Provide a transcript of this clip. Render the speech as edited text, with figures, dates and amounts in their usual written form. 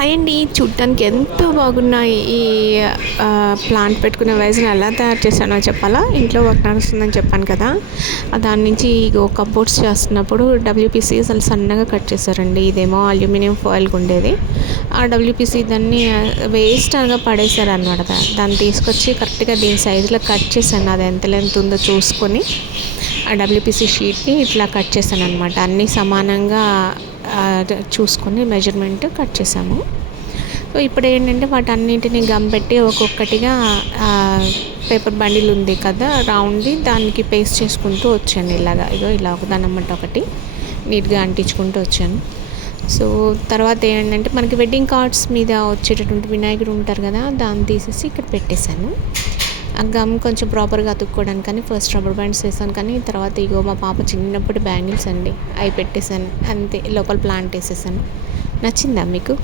Hi అండి. చూడటానికి ఎంతో బాగున్నాయి ఈ ప్లాంట్ పెట్టుకునే వైజ్ని ఎలా తయారు చేశానో చెప్పాలా. ఇంట్లో వర్క్ నడుస్తుందని చెప్పాను కదా, దాని నుంచి ఇగో కబోర్డ్స్ చేస్తున్నప్పుడు డబ్ల్యూపీసీ అసలు సన్నగా కట్ చేశారండి. ఇదేమో అల్యూమినియం ఫాయిల్గా ఉండేది. ఆ డబ్ల్యూపీసీ దాన్ని వేస్ట్ అనగా పడేశారు అనమాట. దాన్ని తీసుకొచ్చి కరెక్ట్గా దీని సైజులో కట్ చేశాను. అది ఎంత లెంత్ ఉందో చూసుకొని ఆ డబ్ల్యూపీసీ షీట్ని ఇట్లా కట్ చేశాను అనమాట. అన్నీ సమానంగా చూసుకొని మెజర్మెంట్ కట్ చేసాము. సో ఇప్పుడు ఏంటంటే వాటన్నింటిని గమ్ పెట్టి ఒక్కొక్కటిగా పేపర్ బండిల్ ఉంది కదా రౌండ్ది, దానికి పేస్ట్ చేసుకుంటూ వచ్చాను. ఇలా ఒకదానమాట ఒకటి నీట్గా అంటించుకుంటూ వచ్చాను. సో తర్వాత ఏంటంటే మనకి వెడ్డింగ్ కార్డ్స్ మీద వచ్చేటటువంటి వినాయకుడు ఉంటారు కదా, దాన్ని తీసేసి ఇక్కడ పెట్టేశాను. ఆ గమ్ కొంచెం ప్రాపర్గా అతుక్కోవడానికి కానీ ఫస్ట్ రబ్బర్ బ్యాండ్స్ వేసాను. కానీ తర్వాత ఇగో మా పాప చిన్నప్పుడు బ్యాంగిల్స్ అండి, అవి పెట్టేశాను అంతే. లోపల ప్లాంట్ వేసేసాను. నచ్చిందా మీకు?